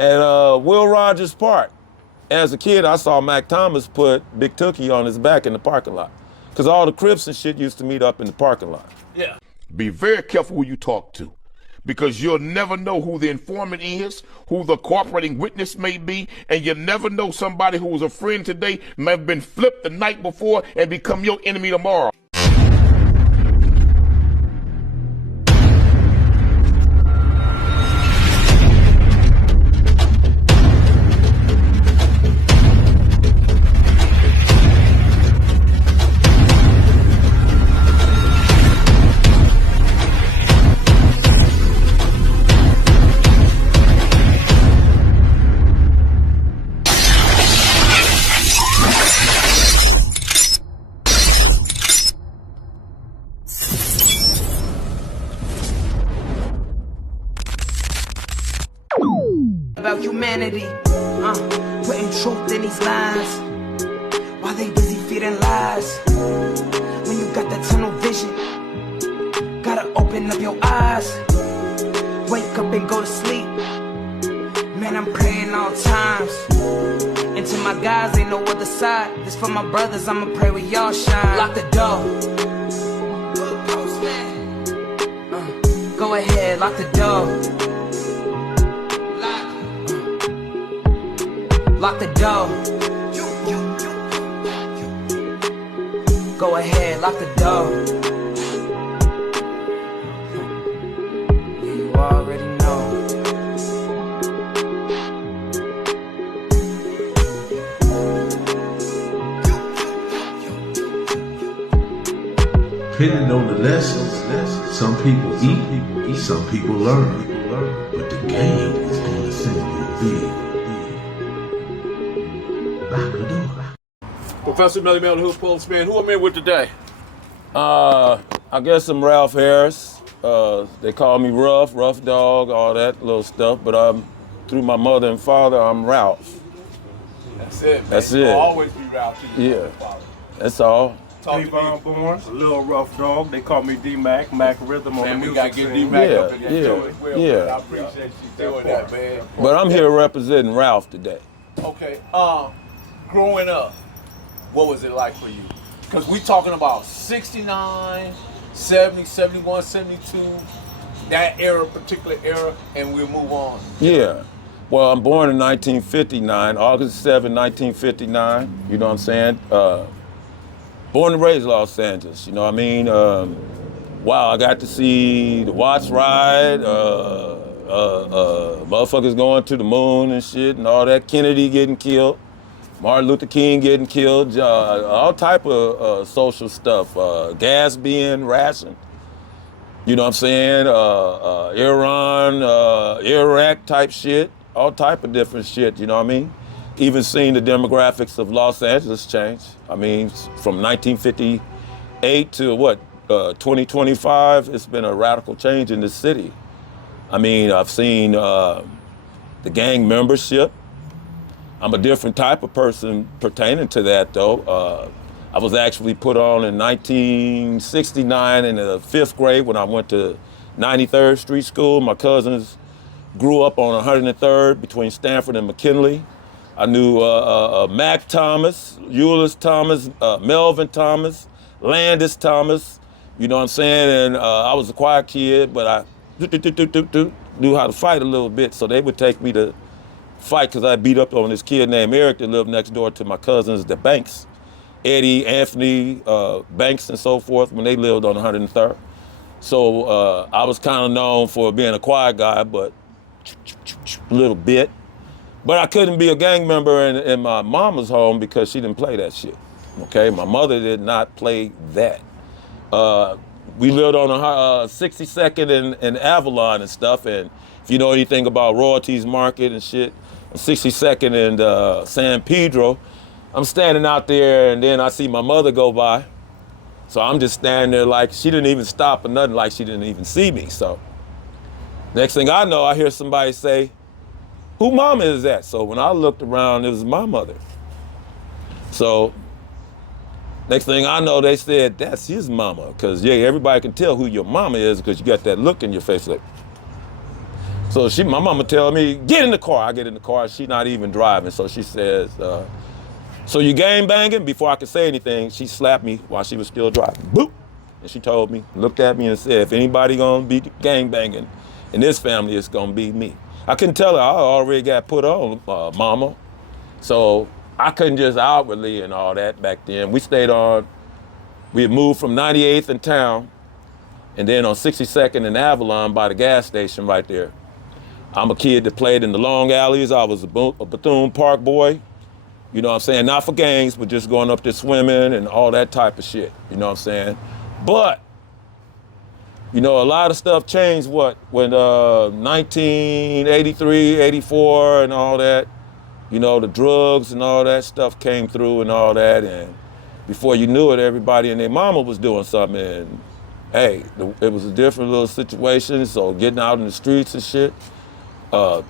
at Will Rogers Park. As a kid, I saw Mac Thomas put Big Tookie on his back in the parking lot. Because all the Crips and shit used to meet up in the parking lot. Yeah. Be very careful who you talk to, because you'll never know who the informant is, who the cooperating witness may be, and you never know somebody who was a friend today may have been flipped the night before and become your enemy tomorrow. About humanity, putting truth in these lies, while they busy feeding lies. When you got that tunnel vision, gotta open up your eyes. Wake up and go to sleep. Man, I'm praying all times. And to my guys, ain't no other side. This for my brothers, I'ma pray with y'all shine. Lock the door. Go ahead, lock the door. Lock the door. Go ahead, lock the door. Yeah, you already know. Depending on the lessons, some people eat, some people learn. But the game is going to send you big. Professor Melly Mel, the Hood Policeman, who am I with today? I guess I'm Ralph Harris. They call me Ruff Dog, all that little stuff. But through my mother and father, I'm Ralph. That's it, man. That's You'll it. always be Ralph. Yeah, that's all. Trayvon Barnes, a little rough dog. They call me D-Mac, Mac Rhythm on the Man, we music gotta get scene. D-Mac up in this Yeah, show as well. yeah. Man. I appreciate you doing that, man. But I'm here representing Ralph today. Okay, growing up, what was it like for you? Because we talking about 69, 70, 71, 72, that era, particular era, and we'll move on. Yeah. Well, I'm born in 1959, August 7, 1959. You know what I'm saying? Born and raised Los Angeles, you know what I mean? Wow, I got to see the Watts ride, motherfuckers going to the moon and shit and all that, Kennedy getting killed, Martin Luther King getting killed, all type of social stuff, gas being rationed, you know what I'm saying? Iran, Iraq type shit, all type of different shit, you know what I mean? Even seeing the demographics of Los Angeles change. I mean, from 1958 to 2025, it's been a radical change in the city. I mean, I've seen the gang membership. I'm a different type of person pertaining to that, though. I was actually put on in 1969 in the 5th grade when I went to 93rd Street School. My cousins grew up on 103rd between Stanford and McKinley. I knew Mac Thomas, Euless Thomas, Melvin Thomas, Landis Thomas, you know what I'm saying? And I was a quiet kid, but I knew how to fight a little bit, so they would take me to fight because I beat up on this kid named Eric that lived next door to my cousins, the Banks, Eddie, Anthony, Banks and so forth, when they lived on 103rd. So I was kind of known for being a quiet guy, but a little bit. But I couldn't be a gang member in my mama's home because she didn't play that shit, okay? My mother did not play that. We lived on 62nd and Avalon and stuff, and if you know anything about Royalties Market and shit, 62nd and San Pedro, I'm standing out there and then I see my mother go by. So I'm just standing there like she didn't even stop or nothing, like she didn't even see me. So next thing I know, I hear somebody say, "Who mama is that?" So when I looked around, it was my mother. So next thing I know, they said, "That's his mama." Because yeah, everybody can tell who your mama is because you got that look in your face like. So my mama tell me, get in the car. I get in the car, she not even driving. So she says, so you gang banging? Before I could say anything, she slapped me while she was still driving. Boop! And she told me, looked at me and said, if anybody gonna be gang banging in this family, it's gonna be me. I couldn't tell her I already got put on, mama. So I couldn't just outwardly and all that back then. We had moved from 98th in town, and then on 62nd and Avalon by the gas station right there. I'm a kid that played in the long alleys. I was a Bethune Park boy. You know what I'm saying? Not for gangs, but just going up there swimming and all that type of shit. You know what I'm saying? But, you know, a lot of stuff changed when 1983, 84 and all that, you know, the drugs and all that stuff came through and all that. And before you knew it, everybody and their mama was doing something. And hey, it was a different little situation. So getting out in the streets and shit,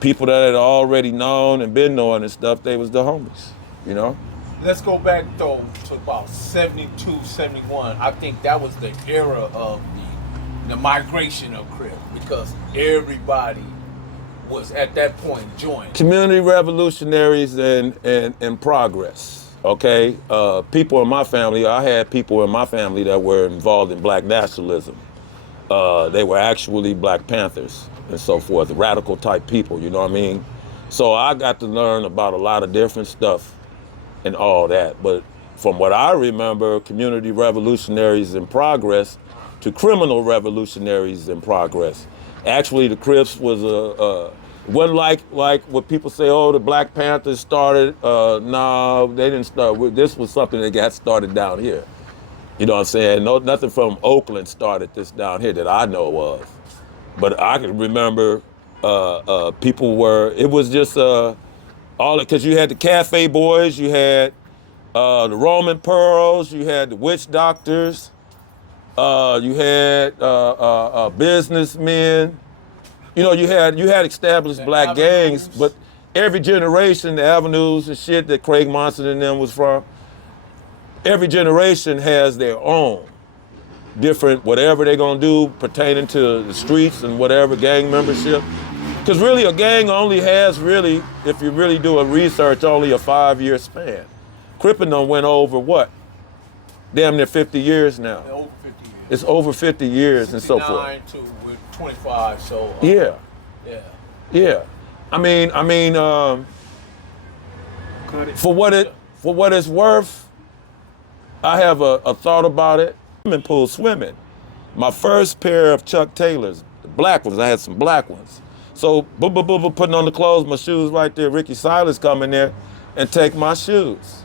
people that had already known and been knowing and stuff, they was the homies, you know? Let's go back though to about 72, 71. I think that was the era of the migration of Crips, because everybody was at that point joined. Community revolutionaries and progress, okay? People in my family, I had people in my family that were involved in black nationalism. They were actually Black Panthers and so forth, radical type people, you know what I mean? So I got to learn about a lot of different stuff and all that. But from what I remember, community revolutionaries in progress to criminal revolutionaries in progress. Actually, the Crips was wasn't like what people say, oh, the Black Panthers started. No, they didn't start. This was something that got started down here. You know what I'm saying? No, nothing from Oakland started this down here that I know of. But I can remember people were, it was just, all because you had the Cafe Boys, you had the Roman Pearls, you had the Witch Doctors, you had businessmen. You know, you had established black gangs, but every generation, the avenues and shit that Craig Monson and them was from, every generation has their own different whatever they're gonna do pertaining to the streets and whatever gang membership. Because really a gang only has really, if you really do a research, only a 5-year span. Crippin' done went over what? Damn near 50 years now. Over 50 years. It's over 50 years and so forth. 69 to we're 25, so. Yeah. Yeah. Yeah. I mean, for what it's worth, I have a thought about it. Swimming pool swimming. My first pair of Chuck Taylors, the black ones, I had some black ones. So, putting on the clothes, my shoes right there, Ricky Silas come in there and take my shoes.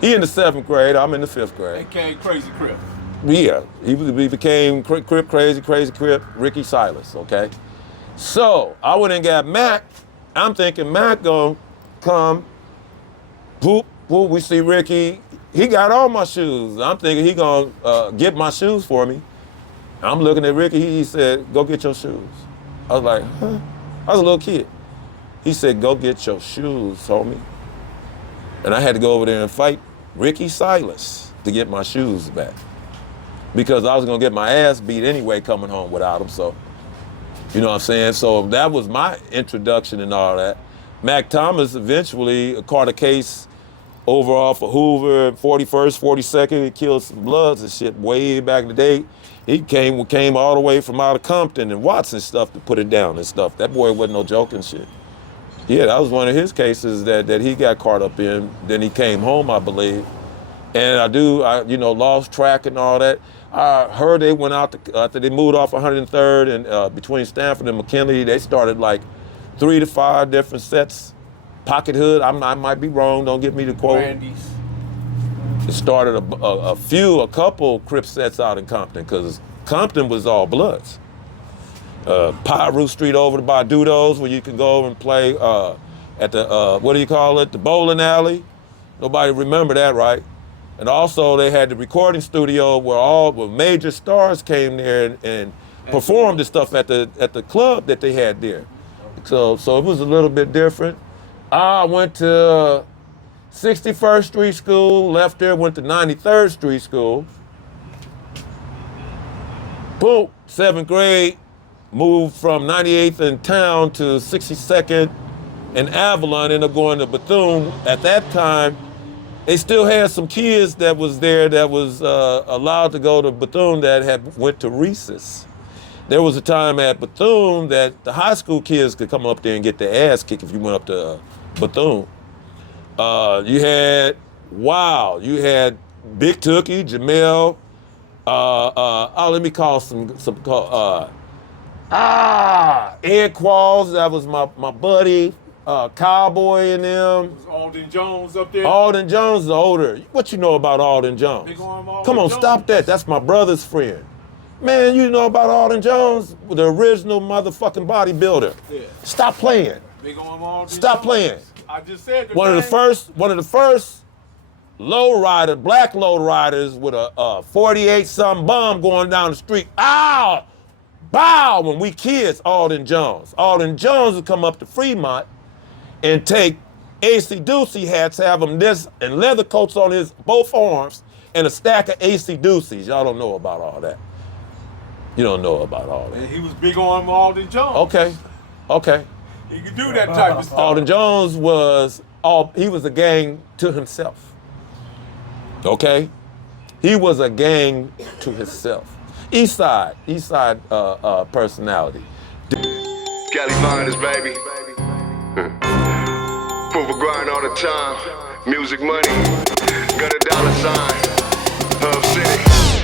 He in the 7th grade, I'm in the 5th grade. AKA Crazy Crip. Yeah, he became Crip, crazy Crip, Ricky Silas, okay? So, I went and got Mac. I'm thinking Mac gonna come, whoop, we see Ricky. He got all my shoes. I'm thinking he gonna get my shoes for me. I'm looking at Ricky, he said, go get your shoes. I was like, huh? I was a little kid. He said, go get your shoes, homie. And I had to go over there and fight Ricky Silas to get my shoes back. Because I was gonna get my ass beat anyway coming home without them, so. You know what I'm saying? So that was my introduction and all that. Mac Thomas eventually caught a case overall for Hoover, 41st, 42nd, he killed some bloods and shit way back in the day. He came all the way from out of Compton and Watson stuff to put it down and stuff. That boy wasn't no joking shit. Yeah, that was one of his cases that he got caught up in. Then he came home, I believe. And I lost track and all that. I heard they went out after they moved off 103rd and between Stanford and McKinley, they started like 3 to 5 different sets. Pocket Hood, I might be wrong, don't get me to quote. Brandy's. It started a couple Crip sets out in Compton, because Compton was all bloods. Pyru Street over by Dudo's, where you can go over and play at the, the bowling alley. Nobody remember that, right? And also they had the recording studio where major stars came there and performed the stuff at the club that they had there. So it was a little bit different. I went to 61st Street School, left there, went to 93rd Street School. Boom, 7th grade, moved from 98th in town to 62nd and Avalon, ended up going to Bethune. At that time, they still had some kids that was there that was allowed to go to Bethune that had went to recess. There was a time at Bethune that the high school kids could come up there and get their ass kicked if you went up to Bethune. You had you had Big Tookie, Jamel. Let me call some Ed Qualls, that was my buddy. Cowboy and them. Was Alden Jones up there? Alden Jones is older. What you know about Alden Jones? Big arm Alden Come on, Jones. stop that. That's my brother's friend. Man, you know about Alden Jones? The original motherfucking bodybuilder. Yeah. Stop playing. Big arm Alden Stop Jones. playing. I just said the One of the name. first black low riders with a 48-something bomb going down the street. Ow! Bow! When we kids, Alden Jones. Alden Jones would come up to Fremont and take AC Doocy hats, have them this, and leather coats on his both arms, and a stack of AC Doocy's. Y'all don't know about all that. You don't know about all that. And he was big arm Alden Jones. Okay. He could do that type of stuff. Alden Jones was a gang to himself. Okay? He was a gang to himself. East side personality. Cali finest, baby. Proof of grind all the time. Music money. Got a dollar sign. Hub City.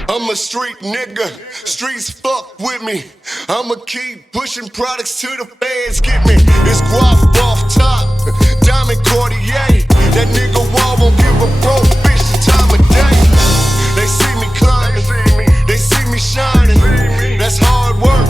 I'm a street nigga. Streets fuck with me. I'ma keep pushing products till the feds get me. It's guap off top. Diamond Cartier. That nigga wall won't give a broke bitch the time of day. They see me climbing. They see me shining. That's hard work.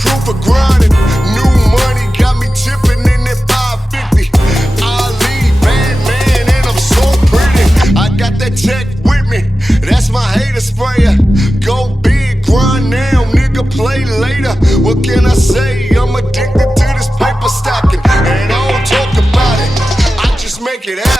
Proof of grinding. New money got me tipping in that 550. Ali, bad man, and I'm so pretty. I got that tech with me. That's my hater sprayer. Go big, grind now, nigga, play later. What can I say? I'm addicted to this paper stacking, and I don't talk about it. I just make it happen.